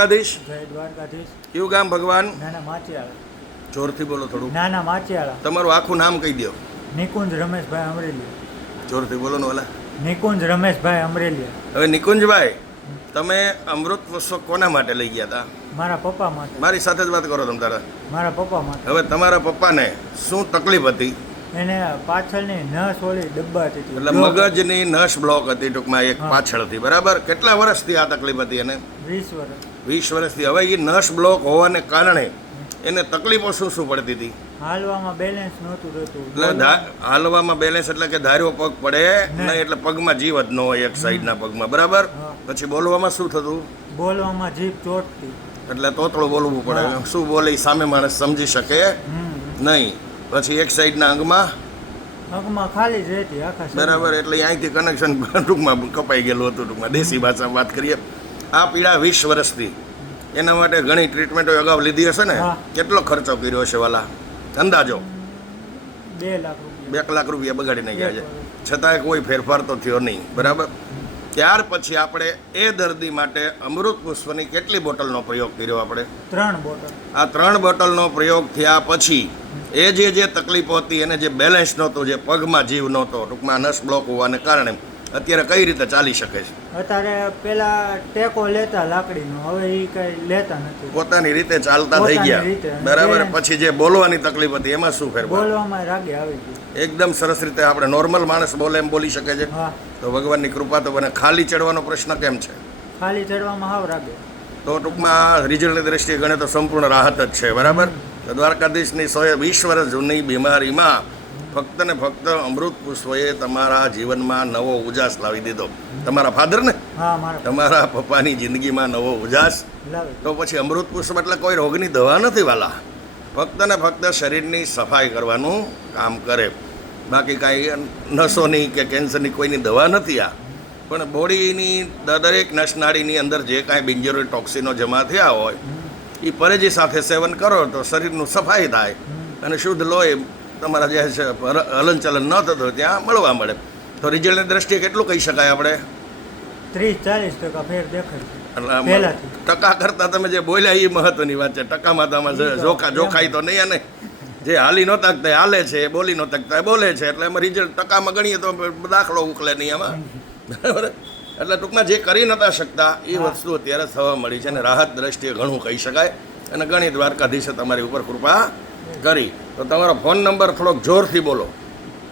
દ્વારકાધીશ. જય દ્વારકાધીશ. કયું ગામ ભગવાન? નાના માચિયાળા. જોરથી બોલો થોડું. નાના માચિયાળા. તમારું આખું નામ કહી દો. નિકુંજ રમેશભાઈ અમરેલિયા. જોરથી બોલો ને ઓલા. નિકુંજ રમેશભાઈ અમરેલિયા. હવે નિકુંજભાઈ, તમે અમૃત પુષ્પ કોના માટે લઈ ગયા હતા? મારા પપ્પા માટે. મારી સાથે જ વાત કરો તમે તારા. મારા પપ્પા માટે. હવે તમારા પપ્પાને શું તકલીફ હતી? એને પાછળની નસ ઓલી દબાતી હતી. એટલે મગજની નસ બ્લોક હતી ટૂંકમાં, એક પાછળથી. બરાબર. કેટલા વર્ષથી આ તકલીફ હતી એને? 20 વર્ષ. 20 વર્ષથી. હવે એ નસ બ્લોક હોવાને કારણે એને તકલીફો શું શું પડતી હતી? હાલવામાં બેલેન્સ નહોતું રહેતું. એટલે હાલવામાં બેલેન્સ એટલે કે ધાર્યો પગ પડે નહીં, એટલે પગમાં જીવ જ ન હોય એક સાઈડના પગમાં. બરાબર. પછી બોલવામાં શું થતું? બોલવામાં જીભ ચોટતી. એટલે તોતળું બોલવું પડે. શું બોલે સામે માણસ સમજી શકે નહીં. પછી એક સાઈડના અંગમાં ખાલી જ રહેતી આખા. બરાબર. એટલે અહીંથી કનેક્શન ટૂંકમાં કપાઈ ગયેલું હતું. ટૂંકમાં દેશી ભાષામાં વાત કરીએ. આ પીડા 20 વર્ષથી. એના માટે ઘણી ટ્રીટમેન્ટો અગાઉ લીધી હશે ને? કેટલો ખર્ચો કર્યો હશે વાલા? અંદાજો? 2 લાખ રૂપિયા. 2 લાખ રૂપિયા બગાડીને ગયા છે. છતાંય કોઈ ફેરફાર તો થયો નહીં. બરાબર. ત્યાર પછી આપણે એ દર્દી માટે અમૃત પુષ્પની કેટલી બોટલનો પ્રયોગ કર્યો આપણે? 3 બોટલ. આ 3 બોટલનો પ્રયોગ થયા પછી એ જે તકલીફો હતી, એને જે બેલેન્સ નહોતું, જે પગમાં જીવ નહોતો, ટૂંકમાં નસ બ્લોક હોવાને કારણે અત્યારે કઈ રીતે ચાલી શકે છે? અત્યારે પેલા ટેકો લેતા લાકડીનો, હવે એ કઈ લેતા નથી. પોતાની રીતે ચાલતા થઈ ગયા. બરાબર. પછી જે બોલવાની તકલીફ હતી એમાં શું ફેરફાર? બોલવામાં રાગે આવી ગઈ. એકદમ સરસ રીતે આપણે નોર્મલ માણસ બોલે એમ બોલી શકે છે. તો ભગવાનની કૃપા. તો મને ખાલી ચડવાનો પ્રશ્ન કેમ છે? ખાલી ચડવામાં હાવ રાગે. તો ટૂંકમાં રિઝલ્ટની દ્રષ્ટિએ ગણે તો સંપૂર્ણ રાહત જ છે. બરાબર. દ્વારકાધીશની 120 વર્ષ જૂની બીમારીમાં ફક્ત ને ફક્ત અમૃત પુષ્પએ તમારા જીવનમાં નવો ઉજાસ લાવી દીધો. તમારા ફાધર ને? તમારા પપ્પાની જિંદગીમાં નવો ઉજાસ. તો પછી અમૃત પુષ્પ એટલે કોઈ રોગની દવા નથી વાલા. ફક્ત ને ફક્ત શરીરની સફાઈ કરવાનું કામ કરે. બાકી કાંઈ નસોની કે કેન્સરની કોઈની દવા નથી આ. પણ બોડીની દરેક નસનાળીની અંદર જે કાંઈ બિનજરૂરી ટોક્સિનો જમા થયા હોય એ પરેજી સાથે સેવન કરો તો શરીરનું સફાઈ થાય અને શુદ્ધ લોહી તમારા જે છે હલનચલન ન થતું હોય ત્યાં મળવા મળે. તો રિઝલ્ટની દ્રષ્ટિએ કેટલું કહી શકાય આપણે? 30-40% ફેર દેખાય. એટલે ટકા કરતાં તમે જે બોલ્યા એ મહત્વની વાત છે. ટકામાં તમે જોખાઈ તો નહીં. અને જે હાલી ન તકતા હાલે છે, બોલી ન તકતા બોલે છે. એટલે એમાં રિઝલ્ટ ટકામાં ગણીએ તો દાખલો ઉકલે નહીં એમાં. બરાબર. એટલે ટૂંકમાં જે કરી નતા શકતા એ વસ્તુ અત્યારે થવા મળી છે. અને રાહત દ્રષ્ટિએ ઘણું કહી શકાય. અને ઘણી દ્વારકાધીશે તમારી ઉપર કૃપા કરી. તો તમારો ફોન નંબર થોડોક જોરથી બોલો.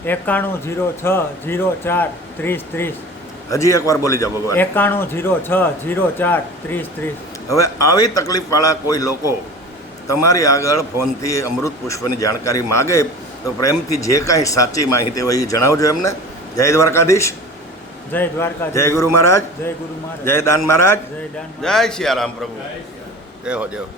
9106043030. હજી એકવાર બોલી જાઓ ભગવાન. 9106043030. હવે આવી તકલીફવાળા કોઈ લોકો તમારી આગળ ફોનથી અમૃત પુષ્પની જાણકારી માગે તો પ્રેમથી જે કાંઈ સાચી માહિતી હોય એ જણાવજો એમને. જય દ્વારકાધીશ. જય દ્વારકાધીશ. જય ગુરુ મહારાજ. જય ગુરુ મહારાજ. જય દાન મહારાજ. જય દાન. જય સિયારામ પ્રભુ. જય હો જય હો.